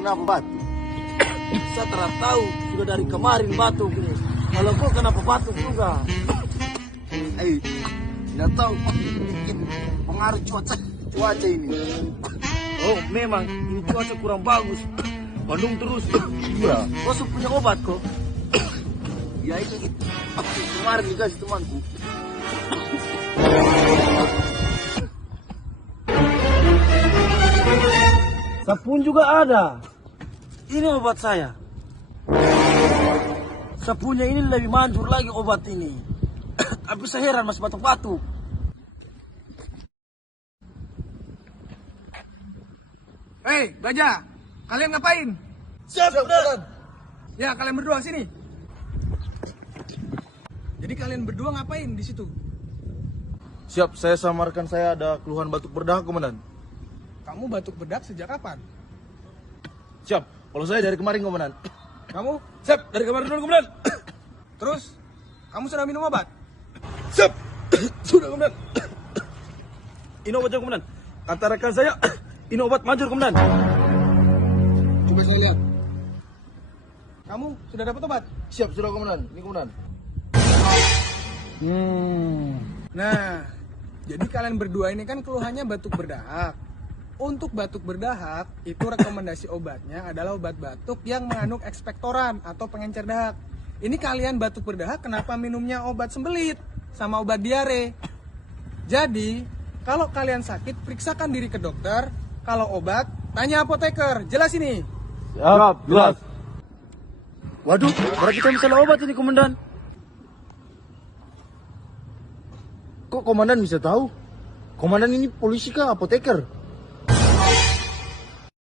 Kenapa batuk? Saya tidak tahu, sudah dari kemarin batuk ini. Kalau kau kenapa batuk juga? Tidak tahu, mungkin pengaruh cuaca ini. Oh, memang ini cuaca kurang bagus. Bandung terus. Iya. Kau punya obat kok? Ya itu kemarin dikasih temanku. Sabun juga ada. Ini obat saya. Sabunnya ini lebih manjur lagi obat ini. Tapi saya heran masih batuk-batuk. Hei, Baja, kalian ngapain? Siap, Komandan. Ya, kalian berdua sini. Jadi kalian berdua ngapain di situ? Siap, saya samarkan saya ada keluhan batuk berdahak, Komandan. Kamu batuk bedak sejak kapan? Siap, kalau saya dari kemarin, Komandan. Kamu? Siap, dari kemarin dulu, Komandan. Terus, kamu sudah minum obat? Siap, sudah, Komandan. Ini obatnya, Komandan. Kata rekan saya, ini obat manjur, Komandan. Coba saya lihat. Kamu sudah dapat obat? Siap, sudah, Komandan. Ini, Komandan. Nah, jadi kalian berdua ini kan keluhannya batuk berdahak. Untuk batuk berdahak, itu rekomendasi obatnya adalah obat batuk yang mengandung ekspektoran atau pengencer dahak. Ini kalian batuk berdahak, kenapa minumnya obat sembelit sama obat diare? Jadi, kalau kalian sakit, periksakan diri ke dokter. Kalau obat, tanya apoteker. Jelas ini? Siap, jelas. Waduh, berarti kami salah obat ini, Komandan. Kok Komandan bisa tahu? Komandan ini polisi kah, apoteker?